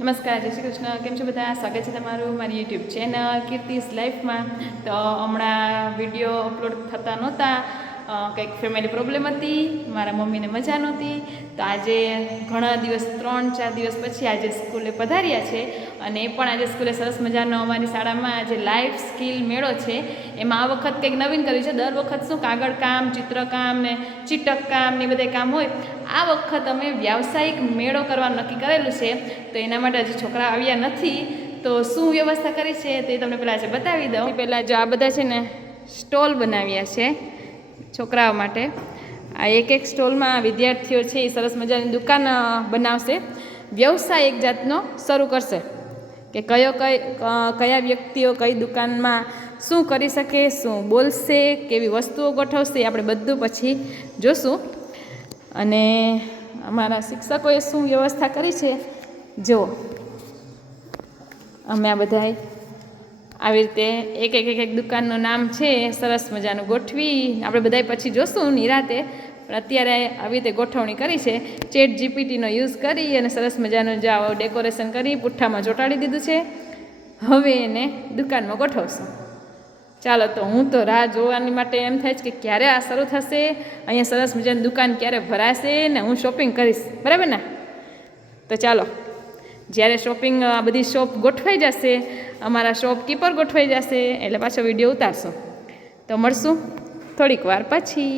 નમસ્કાર, જય શ્રી કૃષ્ણ. કેમ છો બધા? સ્વાગત છે તમારું મારી યુટ્યુબ ચેનલ કીર્તિસ લાઈફમાં. તો હમણાં વિડીયો અપલોડ થતા નહોતા, કંઈક ફેમિલી પ્રોબ્લેમ હતી, મારા મમ્મીને મજા નહોતી. તો આજે ઘણા દિવસ 3-4 દિવસ પછી આજે સ્કૂલે પધાર્યા છે. અને એ પણ આજે સ્કૂલે સરસ મજાનો અમારી શાળામાં આજે લાઈફ સ્કિલ મેળો છે. એમાં આ વખત કંઈક નવીન કર્યું છે. દર વખત શું કાગળ કામ, ચિત્રકામ ને ચીટક કામ ને બધે કામ હોય, આ વખત અમે વ્યાવસાયિક મેળો કરવાનું નક્કી કરેલું છે. તો એના માટે હજી છોકરા આવ્યા નથી. તો શું વ્યવસ્થા કરી છે તે તમને પહેલાં આજે બતાવી દઉં. પહેલાં જો આ બધા છે ને સ્ટોલ બનાવ્યા છે છોકરાઓ માટે. આ એક સ્ટોલમાં વિદ્યાર્થીઓ છે એ સરસ મજાની દુકાન બનાવશે, વ્યવસાય એક જાતનો શરૂ કરશે કે કયા વ્યક્તિઓ કઈ દુકાનમાં શું કરી શકે, શું બોલશે, કેવી વસ્તુઓ ગોઠવશે, આપણે બધું પછી જોશું. અને અમારા શિક્ષકોએ શું વ્યવસ્થા કરી છે જો, અમે આ બધાય આવી રીતે એક દુકાનનું નામ છે સરસ મજાનું ગોઠવી આપણે બધાય પછી જોશું નિરાતે. પણ અત્યારે આવી રીતે ગોઠવણી કરી છે. ચેટ જીપીટીનો યુઝ કરી અને સરસ મજાનું જાઓ ડેકોરેશન કરી પુઠ્ઠામાં ચોંટાડી દીધું છે. હવે એને દુકાનમાં ગોઠવશું. ચાલો, તો હું તો રાહ જોવાની માટે એમ થાય છે કે ક્યારે આ શરૂ થશે, અહીંયા સરસ મજાની દુકાન ક્યારે ભરાશે ને હું શોપિંગ કરીશ, બરાબર ને? તો ચાલો, જ્યારે શોપિંગ બધી શોપ ગોઠવાઈ જશે, અમારા શોપકીપર ગોઠવાઈ જશે એટલે પાછો વિડીયો ઉતારશું. તો મળશું થોડીક વાર પછી.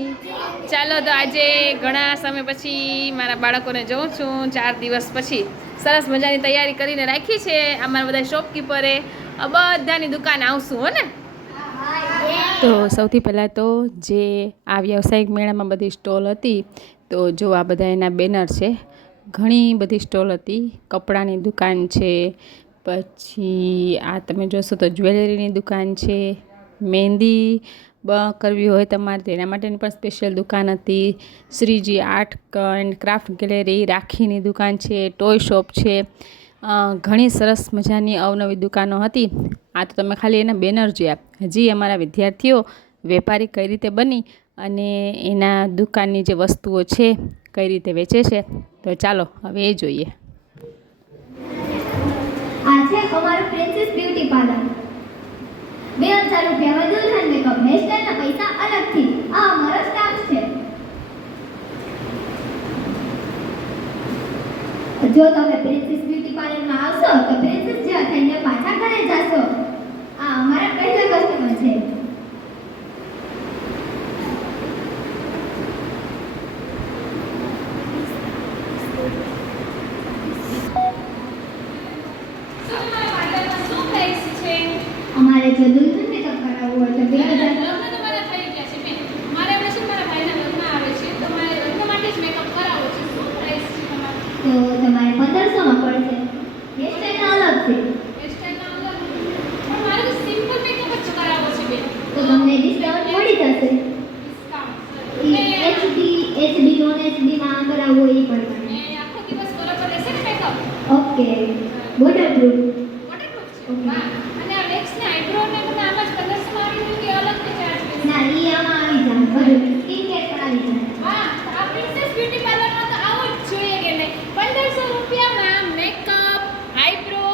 ચાલો, તો આજે ઘણા સમય પછી મારા બાળકોને જોઉં છું, 4 દિવસ પછી. સરસ મજાની તૈયારી કરીને રાખી છે અમારા બધા શોપકીપરે. બધાની દુકાન આવશું, હો ને? તો સૌથી પહેલાં તો જે આ વ્યવસાયિક મેળામાં બધી સ્ટોલ હતી, તો જો આ બધા એના બેનર છે. ઘણી બધી સ્ટોલ હતી. કપડાની દુકાન છે, પછી આ તમે જોશો તો જ્વેલરીની દુકાન છે, મહેંદી કરવી હોય તમારે તેના માટેની પણ સ્પેશિયલ દુકાન હતી, Shriji art and craft gallery, રાખીની દુકાન છે, ટોય શોપ છે. ઘણી સરસ મજાની અવનવી દુકાનો હતી. આ તો તમે ખાલી એના બેનર જોયા. હજી અમારા વિદ્યાર્થીઓ વેપારી કઈ રીતે બની અને એના દુકાનની જે વસ્તુઓ છે કઈ રીતે વેચે છે, તો ચાલો હવે એ જોઈએ. આ છે અમારું પ્રિન્સેસ બ્યુટી પાર્લર. 2000 રૂપિયામાં દુલ્હન મેકઅપ, હેરસ્ટાઈલના પૈસા અલગથી. આ અમારો સ્ટાફ છે. જો તમે પ્રિન્સેસ બ્યુટી પાર્લરમાં આવશો તો પ્રિન્સેસ જેવા થઈને પાછા ઘરે જશો. આ અમારા પહેલા કસ્ટમર છે. અમારે જો દુલ્હન મેકઅપ કરાવવું હોય તો 2000. તો તમારે 1500 માં પડશે. હેરસ્ટાઈલ અલગ છે. તો તમને ડિસ્કાઉન્ટ મળી જશે. HD નોન HD માં કરાવવું હોય એ પણ ઓકે. વોટરપ્રૂફ. ના, ઈ આમાં આવી જાય. બધું સ્કિન કેર પણ આવી જાય. હા, આ પ્રિન્સેસ બ્યુટી પાર્લરમાં તો આવું જ જોઈએ કે નહીં? 1500 રૂપિયામાં મેકઅપ, આઈબ્રો,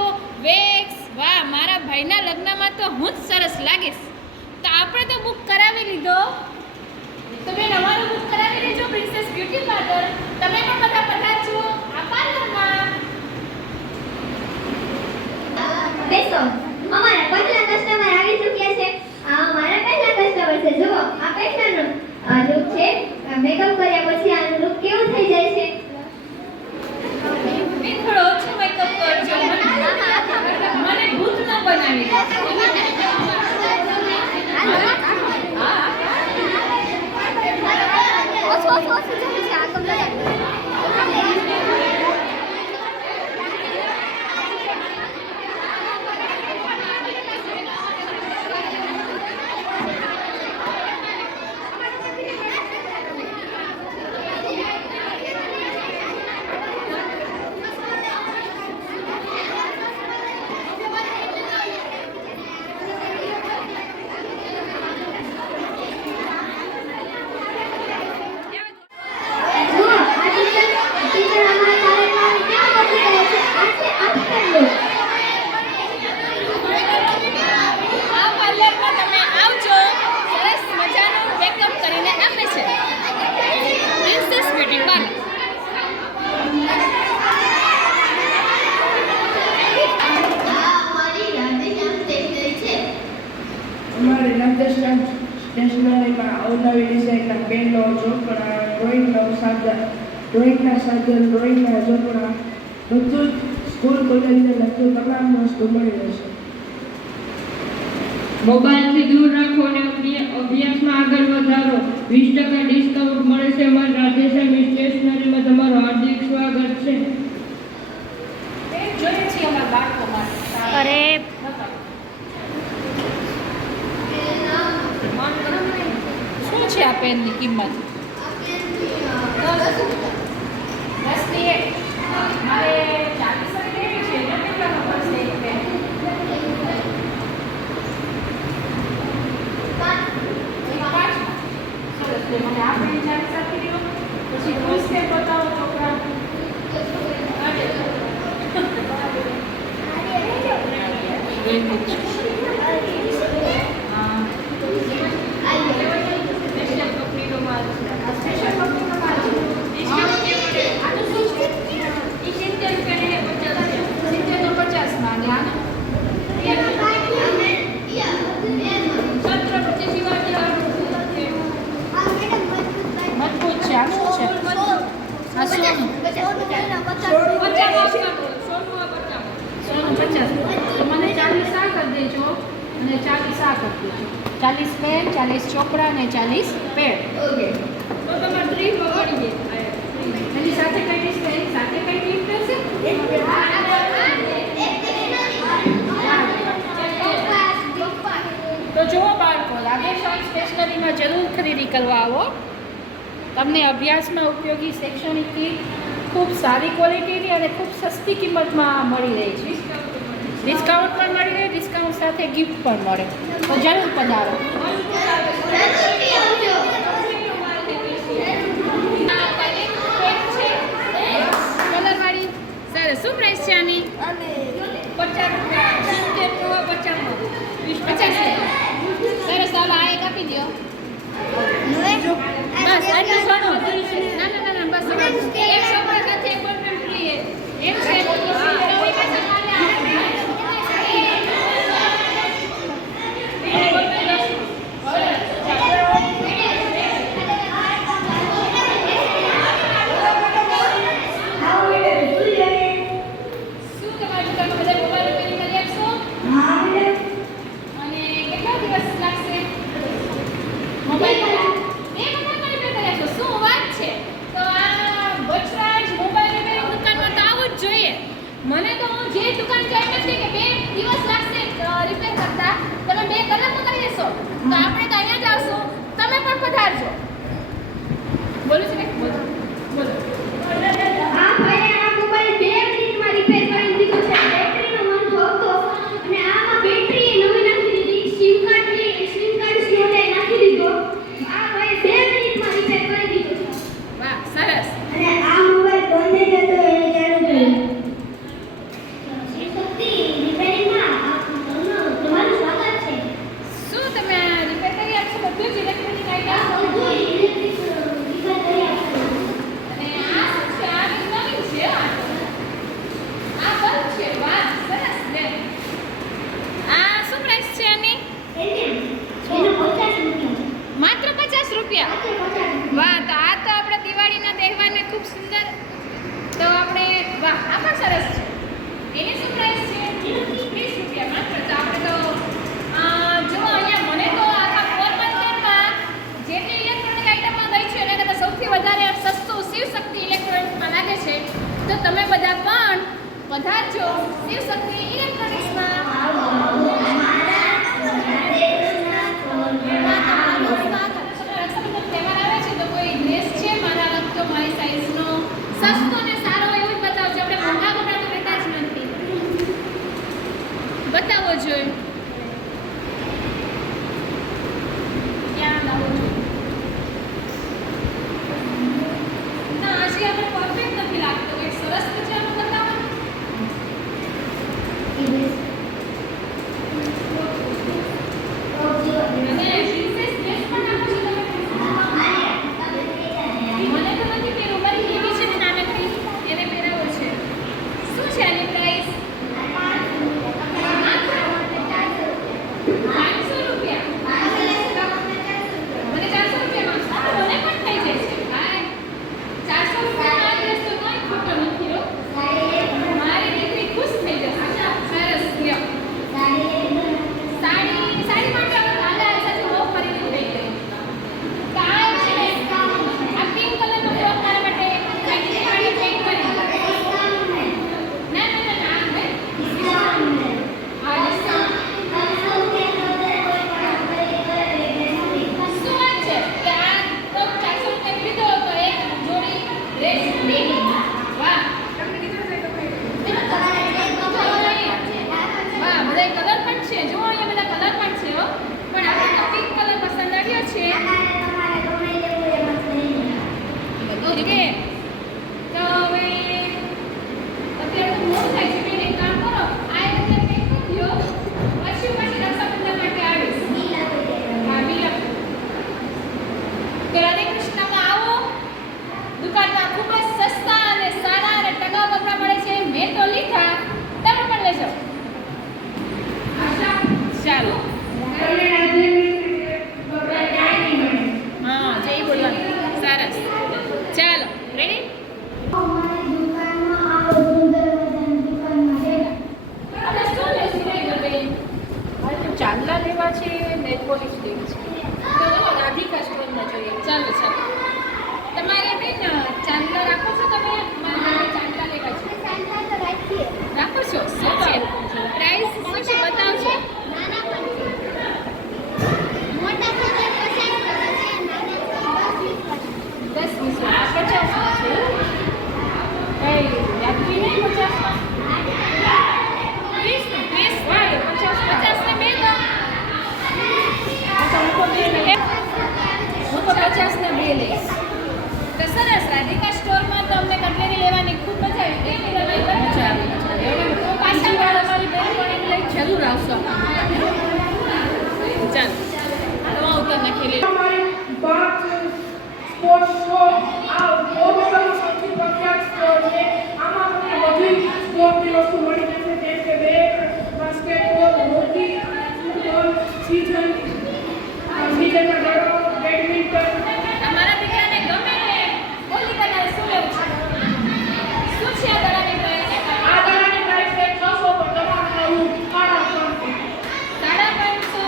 વેક્સ. વાહ, મારા ભાઈના લગ્નમાં તો હું જ સરસ લાગીશ. તો આપણે તો બુક કરાવી લીધો. તો બેન, અમારું બુક કરાવી લેજો પ્રિન્સેસ બ્યુટી પાર્લર. તમે પણ બધા પધારજો આ પાર્લરમાં. બેસો. અમારા પહેલા કસ્ટમર આવી ચૂક્યા છે. આ અમારા પહેલા કસ્ટમર છે. જુઓ, આ પહેલાનો લુક છે. મેકઅપ કર્યા પછી આનો લુક કેવો થઈ જાય છે? બેન, થોડો ઓછો મેકઅપ કરજો. મને ભૂત ન બનાવી. પેનો ચોપડા ડ્રોઈંગના સાધન ડ્રોઈંગના ચોપડા બધું જ સ્કૂલ કોલેજને લગતું તમામ વસ્તુ મળી રહેશે. મોબાઈલથી દૂર રાખો અને અભ્યાસમાં આગળ વધારો. 20% ડિસ્કાઉન્ટ મળે છે. અમારા રાધેશ્યામ સ્ટેશનરીમાં તમારું હાર્દિક સ્વાગત છે. જોઈએ છીએ અમારા બાળકો માટે. અરે શું છે આ પેનની કિંમત? 10 ની એક. મારે 40 લેવી છે. એટલે કેટલાનો પડશે એક પેન? સરસ. મને આ પેન 40 આપી દો. પછી ખુશ છે બતાવો છોકરા. મજબૂત છે. આ શું છે? આ સોનું. સોનું 50. તો મને 40 આ કરી દેજો અને 40 આ કરી દેજો. 40 પેન, 40 ચોપડા અને 40 પેડ. ઓકે. તો તમારે 30 માં પડી જાય. એની સાથે કઈ ડિશ એની સાથે કઈ ગિફ્ટ હશે? તો જુઓ બાળકો, રાધેશ્યામ સ્ટેશનરીમાં જરૂર ખરીદી કરવા આવો. તમને અભ્યાસમાં ઉપયોગી શૈક્ષણિક કીટ ખૂબ સારી ક્વોલિટીની અને ખૂબ સસ્તી કિંમતમાં મળી રહી છે. ડિસ્કાઉન્ટ પણ મળી રહે, ડિસ્કાઉન્ટ સાથે ગિફ્ટ પણ મળે. તો જરૂર પધારો. કલરવાળી. સરસ. શું પ્રાઇસ છે આની? 50 રૂપિયા. 50 સરસ. ચાલો આ એક આપી દો. બસ આટલું ઘણું. ના બસ એક છોકરા સાથે એક બોલપેન ફ્રી એમ છે. શું તમારી દુકાનમાં બધા મોબાઈલ રિપેરિંગ કરી આપશો? અને કેટલા દિવસ લાગશે? મોબાઈલ શું વાત છે? તો આ બચરાજ મોબાઈલ રિપેરિંગ દુકાનમાં તો આવું જ જોઈએ. મને તો હું જે દુકાન જોઈ નથી કે 2 દિવસ લાગશે રિપેર કરતા, તમે 2 કલાકમાં કરી દેશો. તો આપણે તો અહીંયા જ આવશું. તમે પણ પધારજો. બોલું છે ને? બોલો. આ ભાઈએ આ મોબાઈલ 2 મિનિટમાં રિપેર કરી દીધો છે. બેટરીનો વાંધો હતો અને આમાં બેટરી નવી નાખી દીધી, સિમ કાર્ડ સ્લોટ નાખી દીધો. આ ભાઈએ 2 મિનિટમાં રિપેર કરી દીધો છે. વાહ, સરસ. અને આ મોબાઈલ બંધ થઈ ગયો તો એને ચાલુ કર્યો. શક્તિ રિપેરિંગમાં તમારું સ્વાગત છે. શું તમે રિપેર કરી આપશો? બધું જ ઇલેક્ટ્રોનિક આ આઈટમ. બધું ઇલેક્ટ્રિક રિપેર કરી આપશે. અને આ શું છે? આ નવીન છે. આ બંધ છે. વાહ, સરસ. લે. આ શું પ્રાઇસ છે આની? એનો 50 રૂપિયા. માત્ર 50 રૂપિયા. વાહ, તો આ તો આપણા દિવાળીના તહેવારને ખૂબ સુંદર. તો આપણે વાહ, આ પણ સરસ છે. એની શું પ્રાઇસ છે? 20 રૂપિયા માત્ર. તો આપણે તો જો અહીંયા મને તો આખા પોરબંદરમાં જેટલી ઇલેક્ટ્રોનિક આઇટમમાં ગઈ છે એના કરતાં સૌથી વધારે સસ્તું શિવશક્તિ ઇલેક્ટ્રોનિક્સમાં લાગે છે. તો તમે બધા પણ પધારજો શિવશક્તિ ઇલેક્ટ્રોનિક્સમાં. તહેવાર આવે છે તો કોઈ ડ્રેસ છે મારા લગતો મારી સાઈઝનો સસ્તો ને સારો એવું જ બતાવજો. આપણે મોંઘા કપડાં તો લેતા જ નથી. બતાવો જોઈએ. અમદાવાદમાં ખૂબ જ સસ્તા અને સારા અને ટકાઉ કપડાં મળે છે. મેં તો લીધા, તમે પણ લઈ જાઓ. ચાલો હા જય બોલવાનું સરસ. ચાલો રેડી. અમારી દુકાનમાં આવો સુંદર મજાની દુકાનમાં રહેલા. આપણે શું લેશું બેન? મારે તો ચાંદલા લેવા છે, નેલ પોલિશ લેવી છે. તો બોલો રાધિકા સ્ટોરમાં જોઈએ. ચાલો ચાલો. તમારે બેન ચાંદલા રાખો છો તમે? મારે ચાંદલા લેવા છે. ચાંદલા તો રાખીએ. રાખો છો? શું છે પ્રાઇસ? શું છે બતાવજો. નાના પણ છે. મોટા છે તે 50 રૂપિયા છે, નાના છે 10 રૂપિયા. 10-20 50 છે. કઈ યાદવી નહીં 50 20 વાય 50 ને બે દો. હું તો 50 ને બે લઈશ. તો સરસ. રાધિકા સ્ટોરમાં તો અમને કટલેરી લેવાની ખૂબ મજા આવી. એક લઈ મજા આવી. તો પાછા અમારી બેન પણ લઈ જરૂર આવશો. ચાલ તો ઉતર નાખી हमारे बात स्पोर्ट्स को આ ઓબોસનો સૌથી પ્રખ્યાત સ્ટોર છે. આમાં તમને બધી સ્પોર્ટની વસ્તુ મળી જશે, જેમ કે બેટ, બાસ્કેટબોલ, હોકી, ફૂટબોલ, સીઝન, ક્રિકેટના દડો, બેડમિન્ટન. તમારા દીકરાને ગમે ને બોલી કદાચ શું લેવું છે? શું છે આ દડાની પ્રાઇસ? આ દડાની પ્રાઇસ છે 600, પણ તમારે લેવું 550. 550.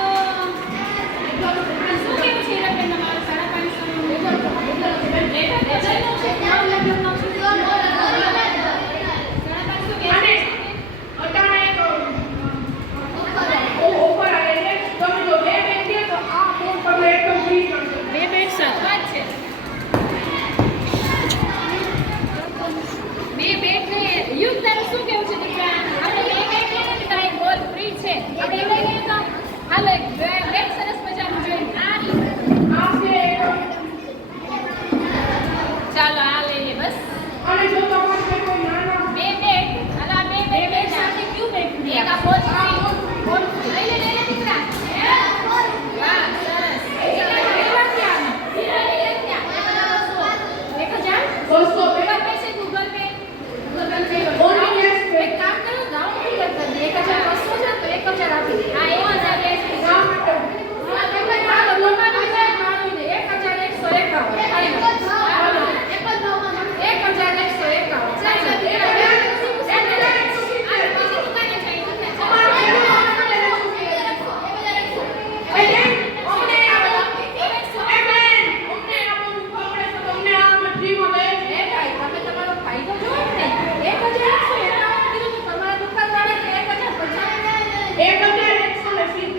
શું કેવું છે રકમ તમારું? 550 અને અટાણે એક ઓફર આવે છે. તમે જો બે બેટ લે તો આ ફોન તમને એકદમ ફ્રી કરશે. બે બેટ વાત છે. બે બેટ ને યુઝ તારું શું કેવું છે દીકરા? આપણે બે બેટ લઈએ ને તારે એક બોલ ફ્રી છે. આપણે લઈ લઈએ તો હાલો એક બેટ સરસ મજાનું જોઈએ. આ છે એકદમ. ચાલો આ લઈએ બસ. અને જો તમારી પાસે કોઈ નાના બે બેટ હાલો આ બે બેટ સાથે ક્યુ બેટ એક આ બોલ ફ્રી. બોલ લઈ લે દીકરા. વાહ સરસ. કેટલા થયા? 1000 200 ગૂગલ પે છે Google pay. Only yes pay. એક કામ કરો રાઉન્ડ ફિગર કરી દે. 1200 છે તો 1000 આપી દે. હા 1000 લે છે. ના માટે હાલો લોકોની વિચાર મારું ને 1151. હાલો 1151.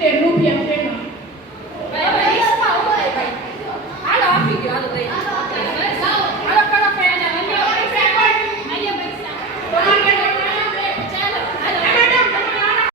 ₹1170